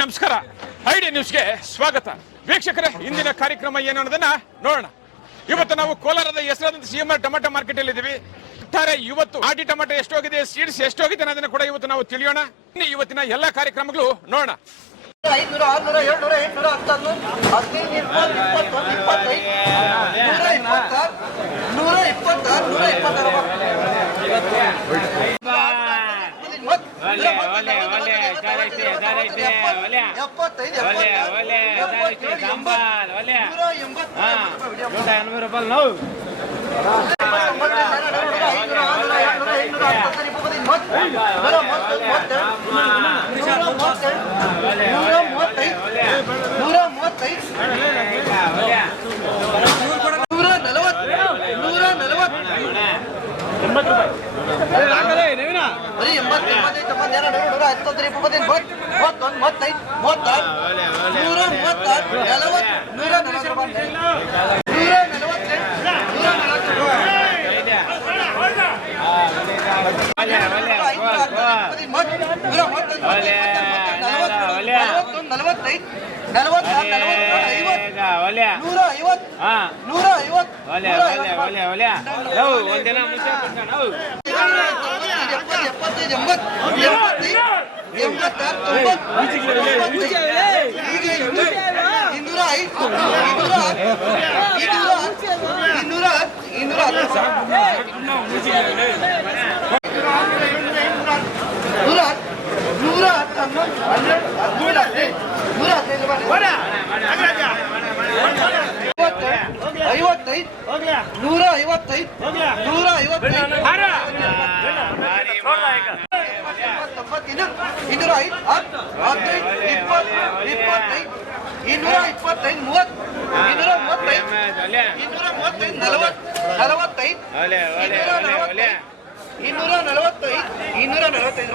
ನಮಸ್ಕಾರ ಐಡಿ ನ್ಯೂಸ್ಗೆ ಸ್ವಾಗತ ವೀಕ್ಷಕರೇ ಇಂದಿನ ಕಾರ್ಯಕ್ರಮ ಏನು ಅನ್ನೋದನ್ನ ನೋಡೋಣ ಇವತ್ತು ನಾವು ಕೋಲಾರದ ಹೆಸರಾದಂತ ಸಿಎಂಆರ್ ಟೊಮೆಟೊ ಮಾರ್ಕೆಟ್ ಅಲ್ಲಿ ಇದೀವಿ ಒಟ್ಟಾರೆ ಇವತ್ತು ಆಟಿ ಟೊಮೆಟೊ ಎಷ್ಟೋಗಿದೆ ಸೀಡ್ಸ್ ಎಷ್ಟೋಗಿದೆ ಅನ್ನೋದನ್ನ ಕೂಡ ಇವತ್ತು ನಾವು ತಿಳಿಯೋಣ ಇವತ್ತಿನ ಎಲ್ಲಾ ಕಾರ್ಯಕ್ರಮಗಳು ನೋಡೋಣ ಐದ್ನೂರ ಆರ್ನೂರ ಇಪ್ಪತ್ತಾರು ನೂರ ಎನಭೈ ರೂಪಾಯಿ ನೋವು ನೂರ ಮೂವತ್ತೈದು ಒಲೆ ನೂರ ನಲವತ್ತು ನೂರ ನಲವತ್ತು ಬರೀ ಎಂಬತ್ತು, ಎಂಬತ್ತೈದು, ತೊಂಬತ್ತೆರಡು, ನೂರ ಹತ್ತೊಂದು ಇಪ್ಪತ್ತೈದು, ಮೂವತ್ತು, ಮೂವತ್ತೊಂದು, ಮೂವತ್ತೈದು, ಮೂವತ್ತಾರು, ನೂರ ಮೂವತ್ತಾರು ನಲವತ್ತು, ನೂರ ನಲವತ್ತು ನಲವತ್ತೆಂಟು ನೂರ ನಲವತ್ತು ಒಲೆ ಒಲೆ ನಲವತ್ತೈದು ನಲವತ್ತಾರು ಐವತ್ತು ಒಲೆ ನೂರ ಐವತ್ತು ಹಾ ನೂರ ಐವತ್ತು ಒಲೆ ಒಲೆ ಒಲೆ ಒಲೆ ನೋವು ಒಂದಿನ ಮುಂಚೆ ಕೊಡ್ತಾನೆ ನೋವು ಎಪ್ಪತ್ತು ಎಪ್ಪತ್ತೈದು ಎಂಬತ್ತು ಎಂಬತ್ತೈದು ಎಂಬತ್ತಾರು ತೊಂಬತ್ತು ಈಗ ಇನ್ನೂರ ಐದು ಇನ್ನೂರ ಇನ್ನೂರ ಇನ್ನೂರ ಇನ್ನೂರ ನೂರ ನೂರ ಹತ್ತು ಹನ್ನೊಂದು ಹನ್ನೆರಡು ಹದಿಮೂರು ಹದಿನೈದು ನೂರ ಹದಿನೈದು ಐವತ್ತೈದು ನೂರ ಐವತ್ತೈದು ನೂರ ಐವತ್ತೈದು ಇನ್ನೂರ ಐದು ಹತ್ತು ಹದಿನೈದು ಇಪ್ಪತ್ತು ಇಪ್ಪತ್ತೈದು ಇನ್ನೂರ ಇಪ್ಪತ್ತೈದು ಮೂವತ್ತು ಇನ್ನೂರ ಮೂವತ್ತೈದು ಇನ್ನೂರ ಮೂವತ್ತೈದು ನಲವತ್ತು ನಲವತ್ತೈದು ಇನ್ನೂರ ನಲವತ್ತೈದು ಇನ್ನೂರ ನಲವತ್ತೈದು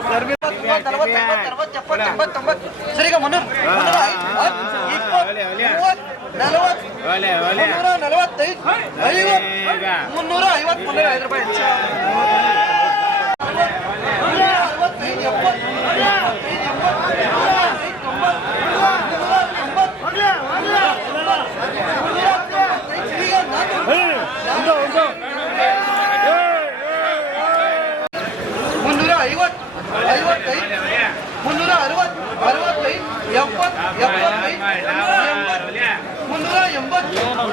ನಲವತ್ತೈದು ಅರವತ್ತು ಎಪ್ಪತ್ತು ಎಂಬತ್ತೊಂಬತ್ತು ಸರಿ ಮುನ್ನೂರು ಮುನ್ನೂರ ಐದು ಹತ್ತು ಇಪ್ಪತ್ತು ನಲವತ್ತು ಮುನ್ನೂರ ನಲವತ್ತೈದು ಐವತ್ತು ಮುನ್ನೂರ ಐವತ್ತು ಮುನ್ನೂರ ಐದು ರೂಪಾಯಿ ಹೆಚ್ಚು ಮುನ್ನೂರ ಅರವತ್ತೈದು ಎಪ್ಪತ್ತು ಎಪ್ಪತ್ತೈದು ಎಂಬತ್ತು ಐದು ತೊಂಬತ್ತು ಮುನ್ನೂರ ತೊಂಬತ್ತು ಮುನ್ನೂರ ತೊಂಬತ್ತೈದು ಈಗ ನಾನ್ನೂರು ಮುನ್ನೂರ ಐವತ್ತು ಐವತ್ತೈದು ಮುನ್ನೂರ ಅರವತ್ತು ಅರವತ್ತೈದು ಎಪ್ಪತ್ತು ಎಪ್ಪತ್ತೈದು ಎಂಬತ್ತು ಮುನ್ನೂರ ಎಂಬತ್ತು ಮುನ್ನೂರ ಎಂಬತ್ತು ಮುನ್ನೂರ ಎಂಬತ್ತು ಮುನ್ನೂರ ಎಂಬತ್ತು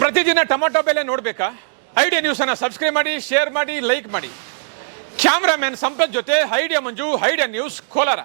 ಪ್ರತಿದಿನ ಟೊಮೊಟೊ ಬೆಲೆ ನೋಡಬೇಕಾ? ಐಡಿಯಾ ನ್ಯೂಸ್ ಅನ್ನ ಸಬ್ಸ್ಕ್ರೈಬ್ ಮಾಡಿ ಶೇರ್ ಮಾಡಿ ಲೈಕ್ ಮಾಡಿ. ಕ್ಯಾಮ್ರಾಮನ್ ಸಂಪತ್ ಜೊತೆ, Idea Manju, Idea News Kolar.